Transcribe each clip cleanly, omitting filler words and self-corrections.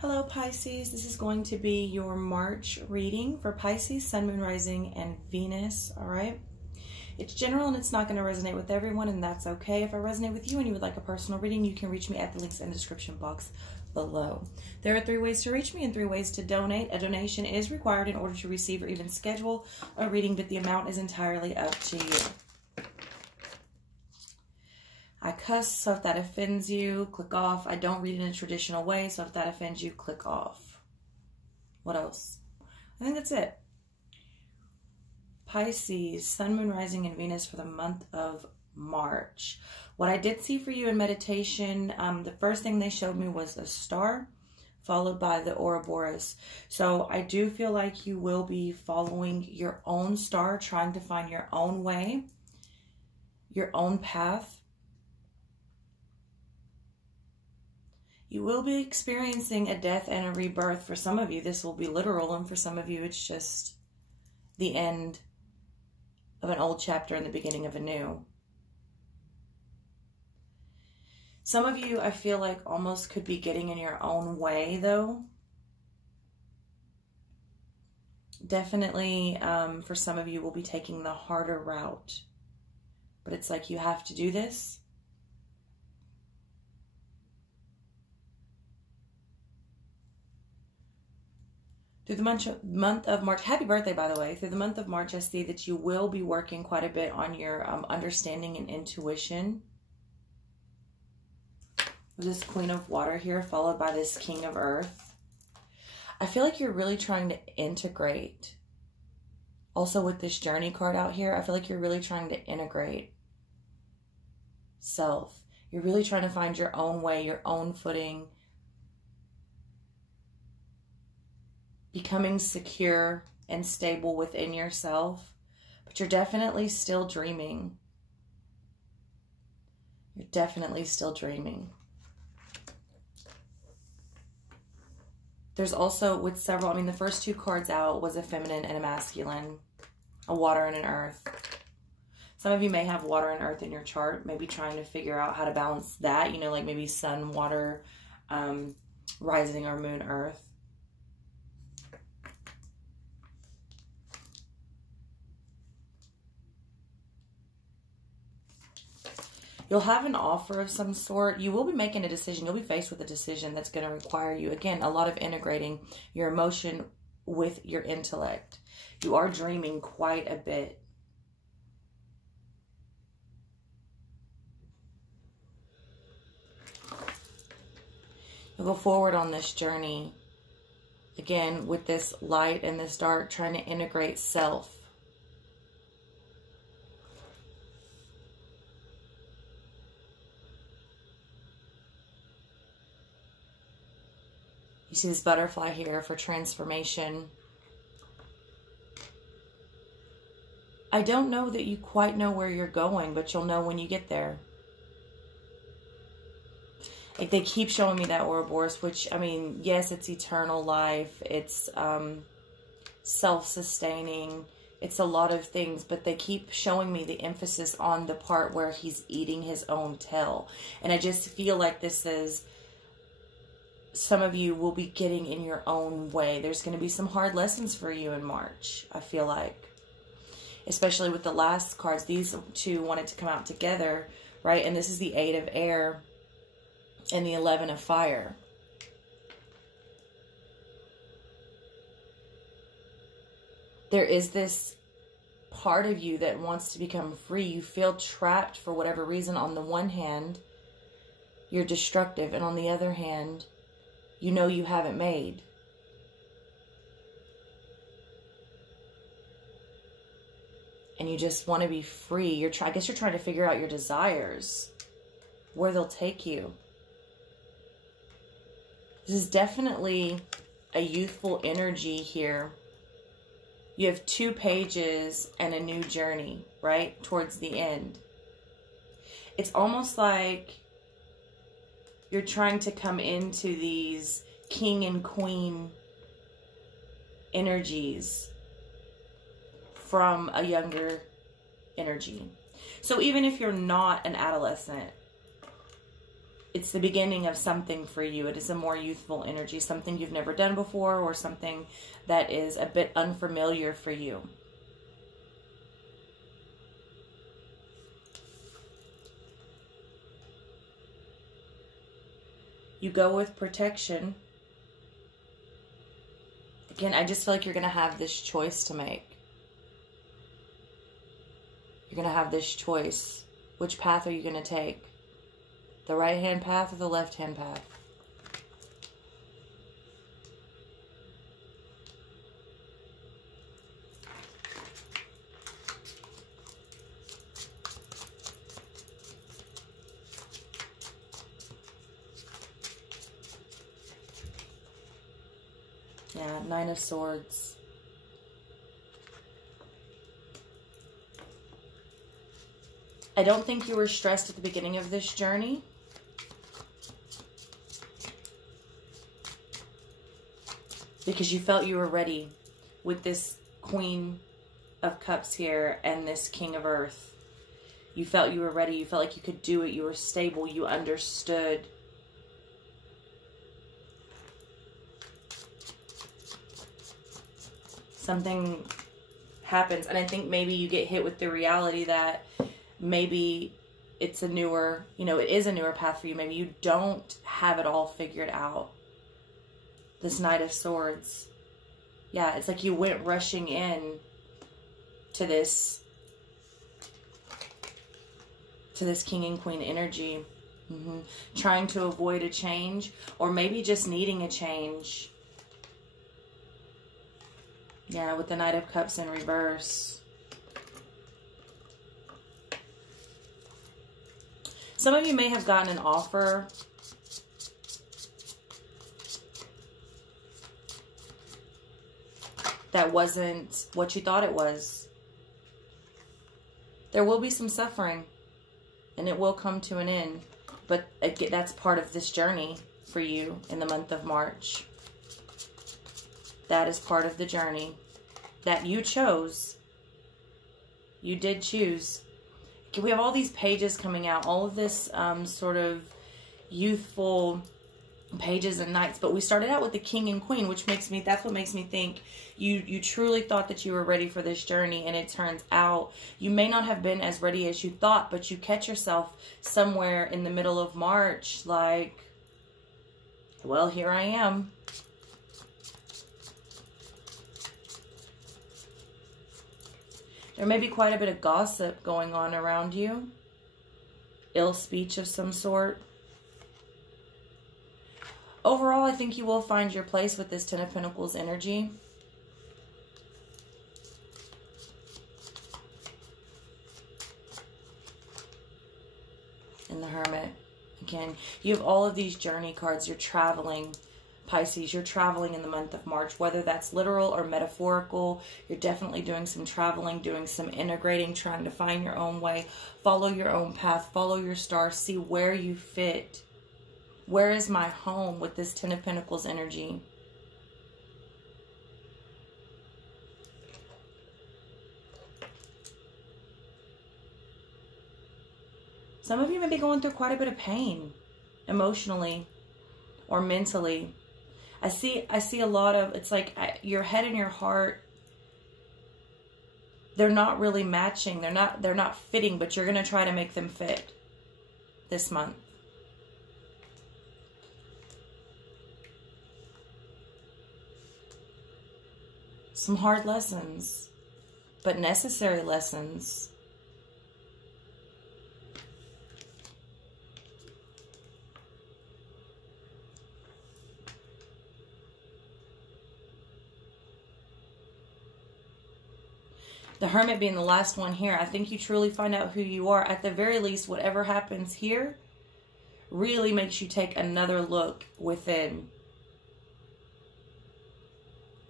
Hello Pisces, this is going to be your March reading for Pisces, Sun, Moon, Rising, and Venus, all right? It's general and it's not going to resonate with everyone, and that's okay. If I resonate with you and you would like a personal reading, you can reach me at the links in the description box below. There are 3 ways to reach me and 3 ways to donate. A donation is required in order to receive or even schedule a reading, but the amount is entirely up to you. I cuss, so if that offends you, click off. I don't read it in a traditional way, so if that offends you, click off. What else? I think that's it. Pisces, Sun, Moon, Rising, and Venus for the month of March. What I did see for you in meditation, the first thing they showed me was a star, followed by the Ouroboros. So I do feel like you will be following your own star, trying to find your own way, your own path. You will be experiencing a death and a rebirth. For some of you, this will be literal, and for some of you, it's just the end of an old chapter and the beginning of a new. Some of you, I feel like, almost could be getting in your own way, though. Definitely, for some of you, will be taking the harder route. But it's like you have to do this. Through the month of March, happy birthday, by the way. Through the month of March, I see that you will be working quite a bit on your understanding and intuition. This Queen of Water here, followed by this King of Earth. I feel like you're really trying to integrate. Also with this Journey card out here, I feel like you're really trying to integrate self. You're really trying to find your own way, your own footing. Becoming secure and stable within yourself, but you're definitely still dreaming. You're definitely still dreaming. There's also, with several, I mean, the first 2 cards out was a feminine and a masculine, a water and an earth. Some of you may have water and earth in your chart, maybe trying to figure out how to balance that, you know, like maybe sun, water, rising, or moon, earth. You'll have an offer of some sort. You will be making a decision. You'll be faced with a decision that's going to require you, again, a lot of integrating your emotion with your intellect. You are dreaming quite a bit. You'll go forward on this journey, again, with this light and this dark, trying to integrate self. You see this butterfly here for transformation. I don't know that you quite know where you're going, but you'll know when you get there. Like, they keep showing me that Ouroboros, which, I mean, yes, it's eternal life. It's self-sustaining. It's a lot of things, but they keep showing me the emphasis on the part where he's eating his own tail. And I just feel like this is... Some of you will be getting in your own way. There's going to be some hard lessons for you in March, I feel like. Especially with the last cards. These 2 wanted to come out together, right? And this is the 8 of air and the 11 of fire. There is this part of you that wants to become free. You feel trapped for whatever reason. On the one hand, you're destructive. And on the other hand, you know you haven't made. And you just want to be free. I guess you're trying to figure out your desires, where they'll take you. This is definitely a youthful energy here. You have 2 pages and a new journey, right? Towards the end. It's almost like you're trying to come into these king and queen energies from a younger energy. So even if you're not an adolescent, it's the beginning of something for you. It is a more youthful energy, something you've never done before, or something that is a bit unfamiliar for you. You go with protection. Again, I just feel like you're going to have this choice to make. You're going to have this choice. Which path are you going to take? The right-hand path or the left-hand path? Yeah, Nine of Swords. I don't think you were stressed at the beginning of this journey. Because you felt you were ready with this Queen of Cups here and this King of Earth. You felt you were ready. You felt like you could do it. You were stable. You understood. Something happens, and I think maybe you get hit with the reality that maybe it's a newer, it is a newer path for you. Maybe you don't have it all figured out. This Knight of Swords. Yeah, it's like you went rushing in to this King and Queen energy. Trying to avoid a change, or maybe just needing a change. Yeah, with the Knight of Cups in reverse. Some of you may have gotten an offer that wasn't what you thought it was. There will be some suffering, and it will come to an end. But again, that's part of this journey for you in the month of March. That is part of the journey that you chose. You did choose. We have all these pages coming out, all of this sort of youthful pages and knights, but we started out with the King and Queen, which makes me, that's what makes me think you truly thought that you were ready for this journey, and it turns out you may not have been as ready as you thought, but you catch yourself somewhere in the middle of March like, well, here I am. There may be quite a bit of gossip going on around you. Ill speech of some sort. Overall, I think you will find your place with this Ten of Pentacles energy. And the Hermit. Again, you have all of these journey cards. You're traveling. Pisces, you're traveling in the month of March, whether that's literal or metaphorical. You're definitely doing some traveling, doing some integrating, trying to find your own way, follow your own path, follow your star, see where you fit. Where is my home with this Ten of Pentacles energy? Some of you may be going through quite a bit of pain, emotionally or mentally. I see a lot of, it's like your head and your heart, they're not really matching. They're not fitting, but you're going to try to make them fit this month. Some hard lessons, but necessary lessons. The Hermit being the last one here, I think you truly find out who you are. At the very least, whatever happens here really makes you take another look within.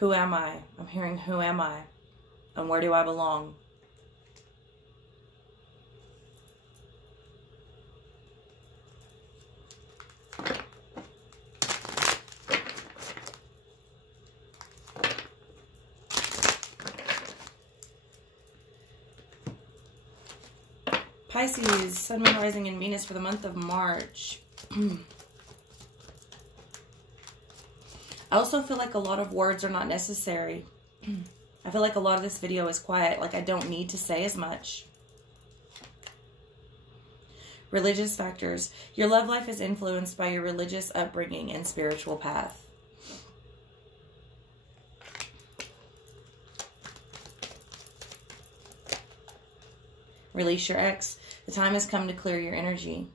Who am I? I'm hearing, who am I? And where do I belong? Pisces, Sun, Moon, Rising, and Venus for the month of March. I also feel like a lot of words are not necessary. I feel like a lot of this video is quiet. Like I don't need to say as much. Religious factors. Your love life is influenced by your religious upbringing and spiritual path. Release your ex. The time has come to clear your energy.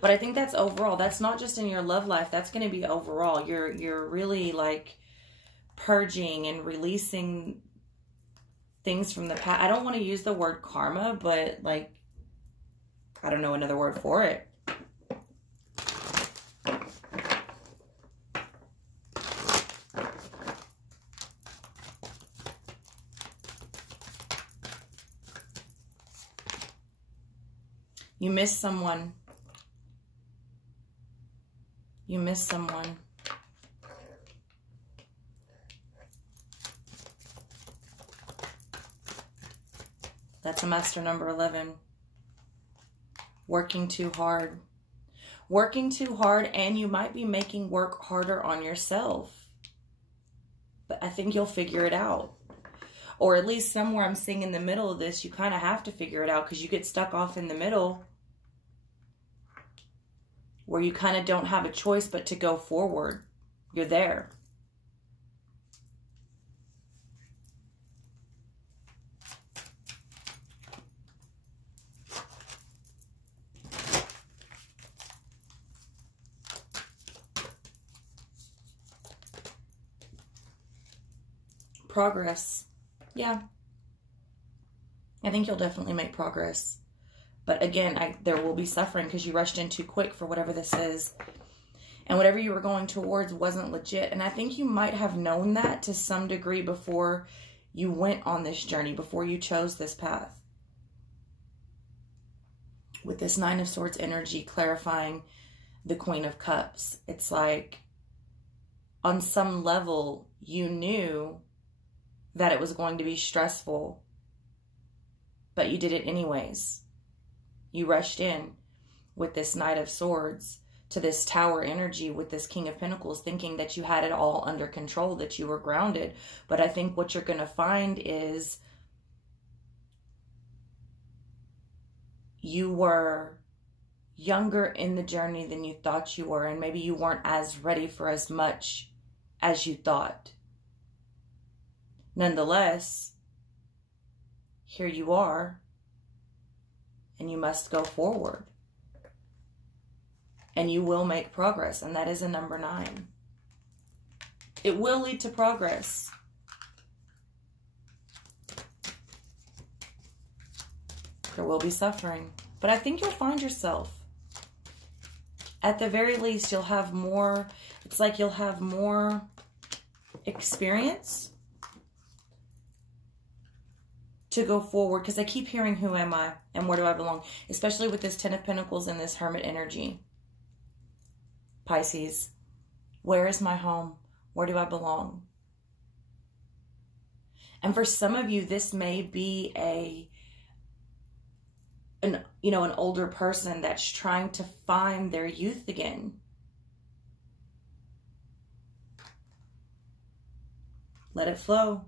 But I think that's overall. That's not just in your love life. That's going to be overall. You're really like purging and releasing things from the past. I don't want to use the word karma, but like, I don't know another word for it. You miss someone. You miss someone. That's a master number 11. Working too hard. Working too hard, and you might be making work harder on yourself. But I think you'll figure it out. Or at least somewhere I'm seeing in the middle of this, you kind of have to figure it out because you get stuck off in the middle where you kind of don't have a choice but to go forward. You're there. Progress. Yeah. I think you'll definitely make progress. But again, there will be suffering because you rushed in too quick for whatever this is. And whatever you were going towards wasn't legit. And I think you might have known that to some degree before you went on this journey, before you chose this path. With this Nine of Swords energy clarifying the Queen of Cups. It's like on some level you knew that it was going to be stressful, but you did it anyways. You rushed in with this Knight of Swords to this Tower energy with this King of Pentacles, thinking that you had it all under control, that you were grounded. But I think what you're going to find is you were younger in the journey than you thought you were, and maybe you weren't as ready for as much as you thought. Nonetheless, here you are, and you must go forward. And you will make progress, and that is a number 9. It will lead to progress. There will be suffering, but I think you'll find yourself. At the very least, you'll have more, it's like you'll have more experience to go forward, because I keep hearing, who am I and where do I belong? Especially with this Ten of Pentacles and this Hermit energy. Pisces, where is my home? Where do I belong? And for some of you, this may be an older person that's trying to find their youth again. Let it flow.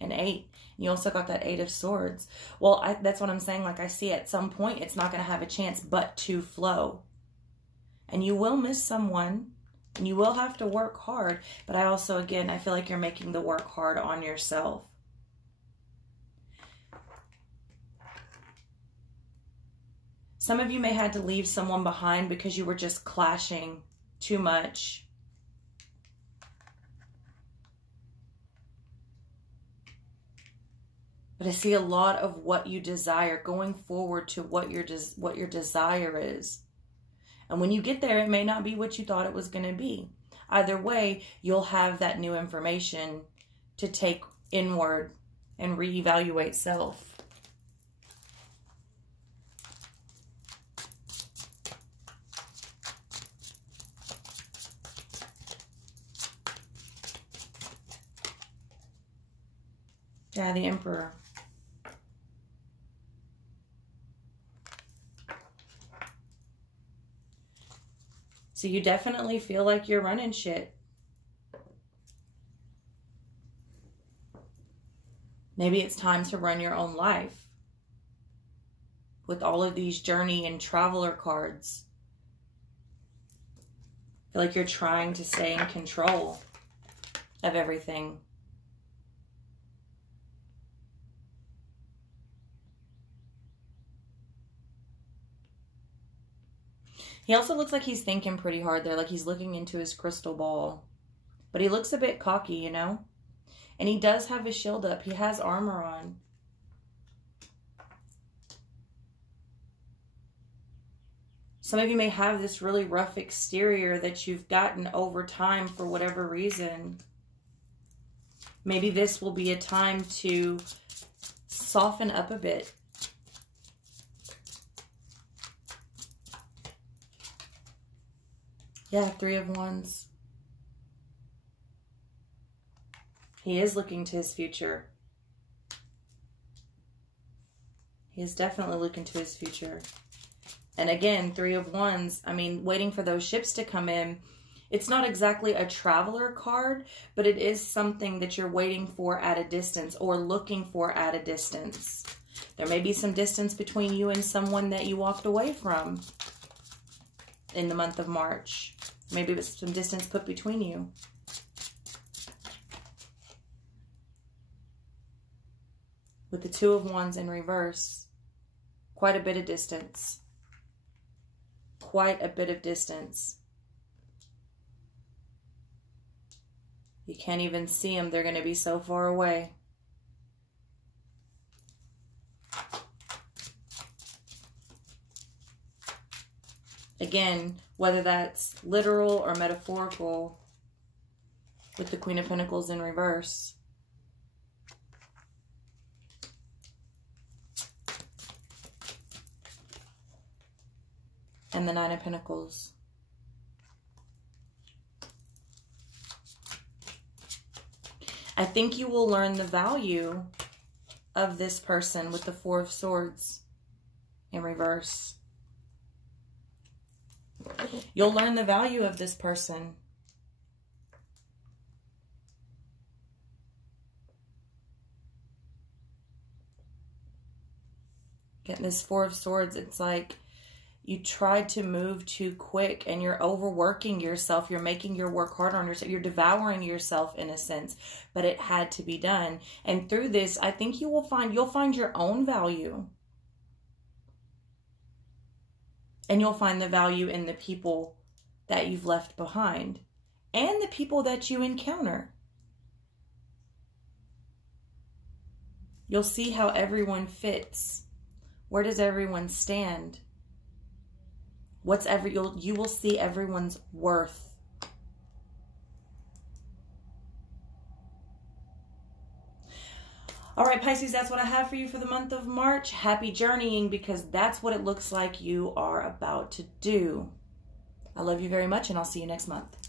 An 8. You also got that 8 of Swords. Well, that's what I'm saying. Like, I see at some point it's not going to have a chance but to flow. And you will miss someone. And you will have to work hard. But I also, again, I feel like you're making the work hard on yourself. Some of you may have to leave someone behind because you were just clashing too much. But I see a lot of what you desire going forward to what your desire is. And when you get there, it may not be what you thought it was going to be. Either way, you'll have that new information to take inward and reevaluate self. Yeah, the Emperor. So you definitely feel like you're running shit. Maybe it's time to run your own life. With all of these journey and traveler cards. I feel like you're trying to stay in control of everything. He also looks like he's thinking pretty hard there, like he's looking into his crystal ball. But he looks a bit cocky, you know? And he does have his shield up. He has armor on. Some of you may have this really rough exterior that you've gotten over time for whatever reason. Maybe this will be a time to soften up a bit. Yeah, 3 of Wands. He is looking to his future. He is definitely looking to his future. And again, 3 of Wands, I mean, waiting for those ships to come in. It's not exactly a traveler card, but it is something that you're waiting for at a distance or looking for at a distance. There may be some distance between you and someone that you walked away from in the month of March. Maybe it was some distance put between you. With the 2 of Wands in reverse, quite a bit of distance. Quite a bit of distance. You can't even see them. They're going to be so far away. Again, whether that's literal or metaphorical, with the Queen of Pentacles in reverse. And the 9 of Pentacles. I think you will learn the value of this person with the 4 of Swords in reverse. You'll learn the value of this person. Getting this 4 of Swords, it's like you tried to move too quick and you're overworking yourself. You're making your work harder on yourself. You're devouring yourself in a sense, but it had to be done. And through this, I think you'll find your own value. And you'll find the value in the people that you've left behind and the people that you encounter. You'll see how everyone fits. Where does everyone stand? You will see everyone's worth. All right, Pisces, that's what I have for you for the month of March. Happy journeying, because that's what it looks like you are about to do. I love you very much, and I'll see you next month.